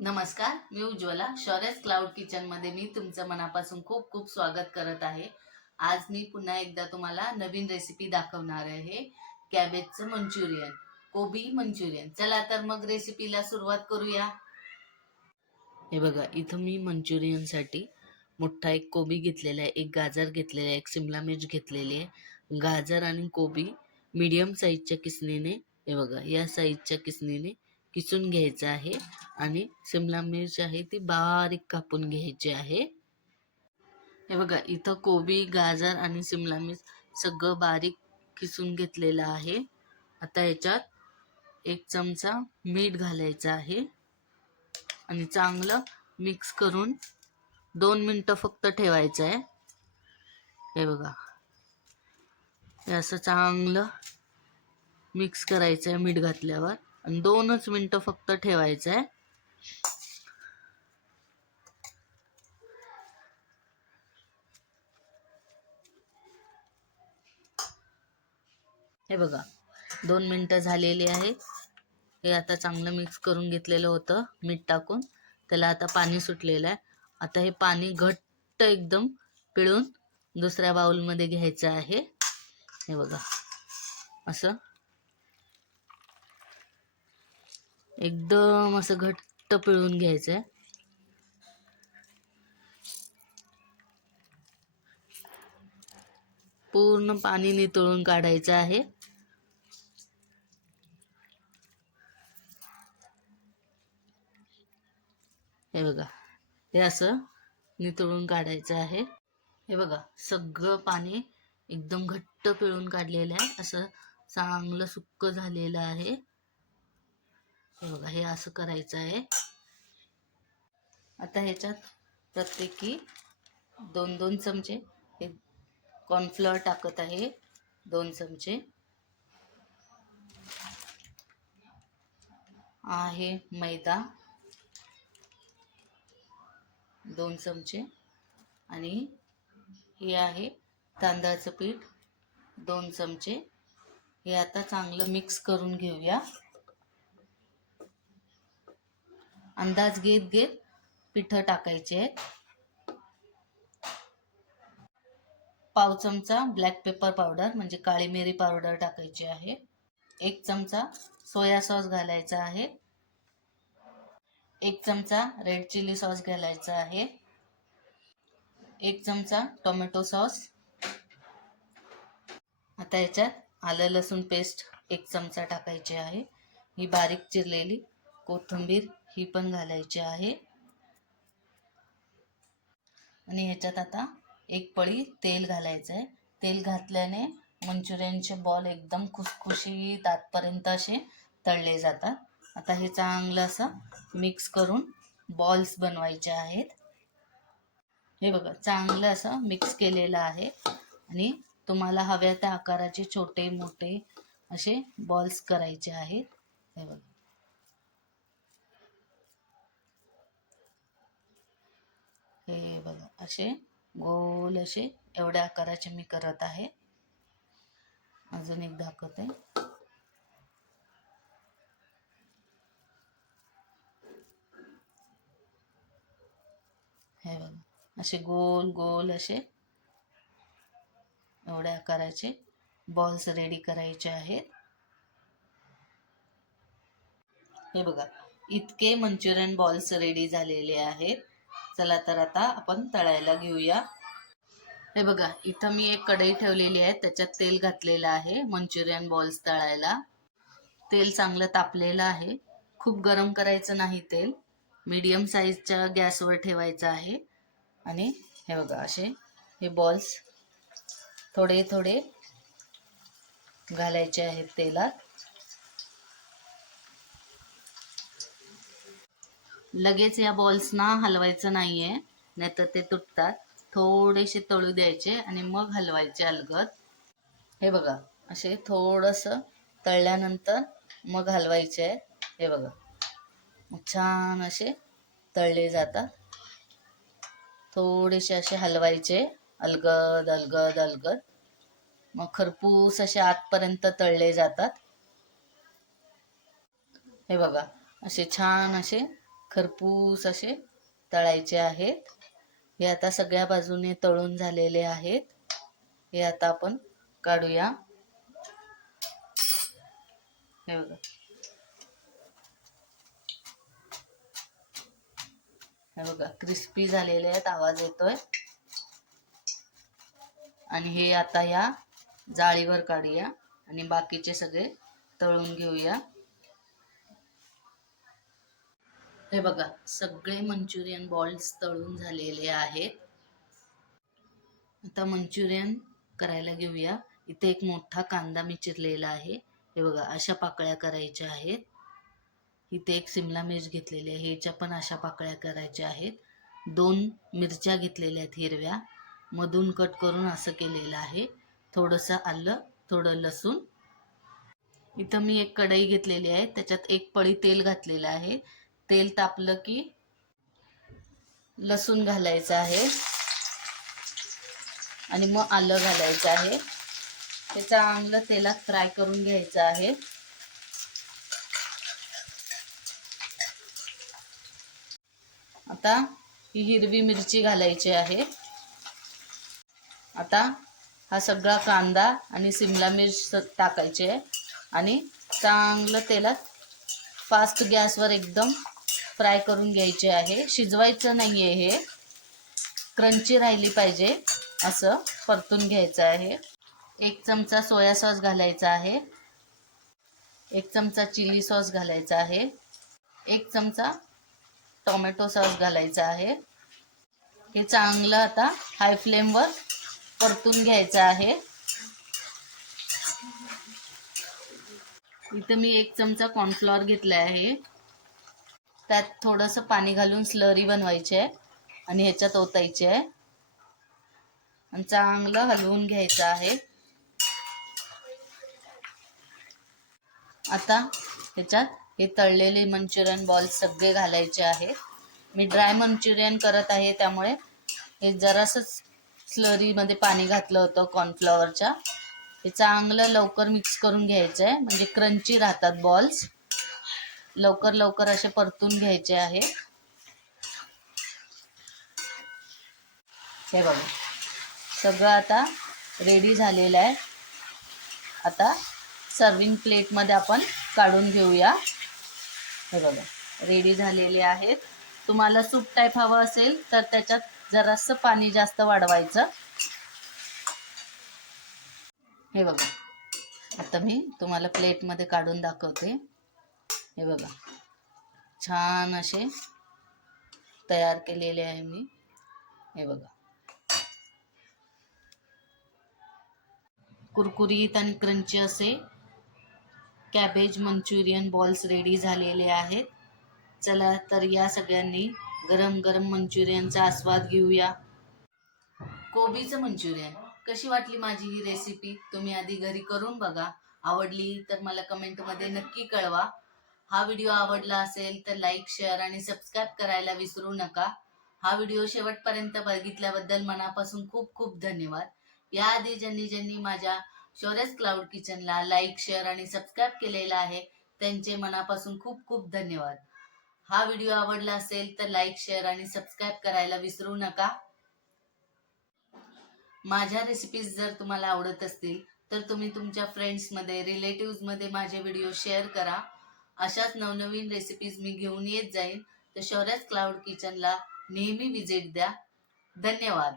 नमस्कार, मी Ujjwala. शौर्यस cloud kitchen मध्ये मी तुमचं मनापासून खूप खूप स्वागत करत आहे. आज मी पुन्हा एकदा तुम्हाला नवीन रेसिपी दाखवणार आहे. कॅबेजचं मंचुरियन, कोबी मंचुरियन. चला तर मग रेसिपीला सुरुवात करूया. हे बघा, इथं मी मंचुरियनसाठी मोठा एक कोबी घेतलेला आहे, एक गाजर घेतलेला आहे, एक शिमला मिर्च घेतलेली आहे. गाजर आणि कोबी मीडियम साईजच्या किसणीने, हे बघा या साईजच्या किसणीने किसून घ्यायचं आहे. आणि शिमला मिर्च आहे ती बारीक कापून घ्यायची आहे. हे बघा, इथं कोबी, गाजर आणि शिमला मिर्च सगळं बारीक किसून घेतलेलं आहे. आता याच्यात 1 चमचा मीठ घालायचं आहे आणि चांगलं मिक्स करून 2 मिनिटं फक्त ठेवायचं आहे. हे बघा, हे असं चांगलं मिक्स करायचं आहे मीठ घातल्यावर आणि 2च मिनिटं फक्त ठेवायचं आहे. हे बघा, 2 मिनिटं झालेली आहेत. हे आता चांगलं मिक्स करून घेतलेलं होतं मीठ टाकून. त्याला आता पाणी सुटलेलं आहे. आता हे पाणी घट्ट एकदम पिळून दुसऱ्या बाउलमध्ये घ्यायचं आहे. हे बघा, असं एकदम असं घट्ट पिळून घ्यायचं आहे. पूर्ण पाणी नितळून काढायचं आहे. हे बघा, हे असं नितळून काढायचं आहे. हे बघा, सगळं पाणी एकदम घट्ट पिळून काढलेलं आहे. असं चांगलं सुक्क झालेलं आहे. हे बघा, हे असं करायचं आहे. आता ह्याच्यात प्रत्येकी 2-2 चमचे हे कॉर्नफ्लोअर टाकत आहे. 2 चमचे आहे मैदा, 2 चमचे आणि हे आहे तांदळाचं पीठ, 2 चमचे. हे आता चांगलं मिक्स करून घेऊया. अंदाज घेत घेत पिठं टाकायचे आहेत. 1/2 चमचा ब्लॅक पेपर पावडर म्हणजे काळी मिरी पावडर टाकायची आहे. 1 चमचा सोया सॉस घालायचा आहे. 1 चमचा रेड चिली सॉस घालायचा आहे. 1 चमचा टोमॅटो सॉस. आता याच्यात आलं लसूण पेस्ट 1 चमचा टाकायची आहे. ही बारीक चिरलेली कोथिंबीर ही पण घालायची आहे. आणि ह्याच्यात आता 1 पळी तेल घालायचं आहे. तेल घातल्याने मंचुरियनचे बॉल एकदम खुसखुशीत आतपर्यंत असे तळले जातात. आता हे चांगलं असं मिक्स करून बॉल्स बनवायचे आहेत. हे बघा, चांगलं असं मिक्स केलेलं आहे आणि तुम्हाला हव्या त्या आकाराचे छोटे मोठे असे बॉल्स करायचे आहेत. हे बघा, हे बघा, असे गोल असे एवढ्या आकाराचे मी करत आहे. अजून एक दाखवते. हे बघा, असे गोल गोल असे एवढ्या आकाराचे बॉल्स रेडी करायचे आहेत. हे बघा, इतके मंचुरियन बॉल्स रेडी झालेले आहेत. चला तर आता आपण तळायला घेऊया. हे बघा, इथं मी एक कढई ठेवलेली आहे. त्याच्यात तेल घातलेलं आहे मंचुरियन बॉल्स तळायला. तेल चांगलं तापलेलं आहे. खूप गरम करायचं नाही तेल. मीडियम साईजच्या गॅसवर ठेवायचं आहे. आणि हे बघा, असे हे बॉल्स थोडे थोडे घालायचे आहेत तेलात. लगेच या बॉल्सना हलवायचं नाहीये, नाहीतर ते तुटतात. थोडेसे तळू द्यायचे आणि मग हलवायचे अलगद. हे बघा, असे थोडंसं तळल्यानंतर मग हलवायचे आहे. हे बघा, मग छान असे तळले जातात. थोडेसे असे हलवायचे अलगद अलगद अलगद, मग खरपूस असे आतपर्यंत तळले जातात. हे बघा, असे छान असे खरपूस असे तळायचे आहेत. हे आता सगळ्या बाजूने तळून झालेले आहेत. हे आता आपण काढूया. हे बघा, हे बघा क्रिस्पी झालेले आहेत, आवाज येतोय. आणि हे आता या जाळीवर काढूया आणि बाकीचे सगळे तळून घेऊया. हे बघा, सगळे मंचुरियन बॉल्स तळून झालेले आहेत. आता मंचुरियन करायला घेऊया. इथे एक मोठा कांदा मी चिरलेला आहे. हे बघा, अशा पाकळ्या करायच्या आहेत. इथे एक शिमला मिर्च घेतलेली आहे, ह्याच्या पण अशा पाकळ्या करायच्या आहेत. 2 मिरच्या घेतलेल्या आहेत हिरव्या, मधून कट करून असं केलेलं आहे. थोडंसं आलं, थोडं लसूण. इथं मी एक कढई घेतलेली आहे, त्याच्यात 1 पळी तेल घातलेलं आहे. तेल तापलं की लसूण घालायचं आहे आणि मग आलं घालायचं आहे. हे चांगलं तेलात फ्राय करून घ्यायचं आहे. आता ही हिरवी मिरची घालायची आहे. आता हा सगळा कांदा आणि शिमला मिर्च टाकायचे आहे आणि चांगलं तेलात फास्ट गॅसवर एकदम फ्राय करून घ्यायचे आहे. शिजवायचं नाही आहे, हे क्रंची राहिली पाहिजे असं परतून घ्यायचं आहे. 1 चमचा सोया सॉस घालायचा आहे. 1 चमचा चिली सॉस घालायचा आहे. 1 चमचा टोमॅटो सॉस घालायचा आहे. हे चांगलं आता हाय फ्लेमवर परतून घ्यायचं आहे. इथं मी 1 चमचा कॉर्नफ्लॉवर घेतला आहे. त्यात थोडंसं पाणी घालून स्लरी बनवायची आहे आणि ह्याच्यात ओतायचे आहे आणि चांगलं हलवून घ्यायचं आहे. आता ह्याच्यात हे तळलेले मंचुरियन बॉल्स सगळे घालायचे आहेत. मी ड्राय मंचुरियन करत आहे, त्यामुळे हे जरासं स्लरीमध्ये पाणी घातलं होतं कॉर्नफ्लॉवरच्या. हे चांगलं लवकर मिक्स करून घ्यायचं आहे, म्हणजे क्रंची राहतात बॉल्स. लवकर लवकर असे परतून घ्यायचे आहे. हे बघा, सगळं आता रेडी झालेलं आहे. आता सर्विंग प्लेटमध्ये आपण काढून घेऊया. हे बघा, रेडी झालेले आहेत. तुम्हाला सूप टाईप हवं असेल तर त्याच्यात जरासं पाणी जास्त वाढवायचं. हे बघा, आता मी तुम्हाला प्लेटमध्ये काढून दाखवते. हे बघा, छान असे तयार केलेले आहे मी. हे बघा, कुरकुरीत आणि क्रंची असे कॅबेज मंचुरियन बॉल्स रेडी झालेले आहेत. चला तर या सगळ्यांनी गरम गरम मंचुरियनचा आस्वाद घेऊया. कोबीचं मंचुरियन कशी वाटली माझी ही रेसिपी? तुम्ही आधी घरी करून बघा. आवडली तर मला कमेंटमध्ये नक्की कळवा. हा व्हिडिओ आवडला असेल तर लाईक, शेअर आणि सबस्क्राईब करायला विसरू नका. हा व्हिडिओ शेवटपर्यंत बघितल्याबद्दल मनापासून खूप खूप धन्यवाद. याआधी ज्यांनी माझ्या शौर्यस क्लाउड किचनला लाईक, शेअर आणि सबस्क्राईब केलेला आहे त्यांचे मनापासून खूप खूप धन्यवाद. हा व्हिडिओ आवडला असेल तर लाईक, शेअर आणि सबस्क्राईब करायला विसरू नका. माझ्या रेसिपीज जर तुम्हाला आवडत असतील तर तुम्ही तुमच्या फ्रेंड्समध्ये, रिलेटिव्हजमध्ये माझे व्हिडिओ शेअर करा. अशाच नवनवीन रेसिपीज मी घेऊन येत जाईन. तर शौर्यस क्लाउड किचनला नेहमी विजिट द्या. धन्यवाद.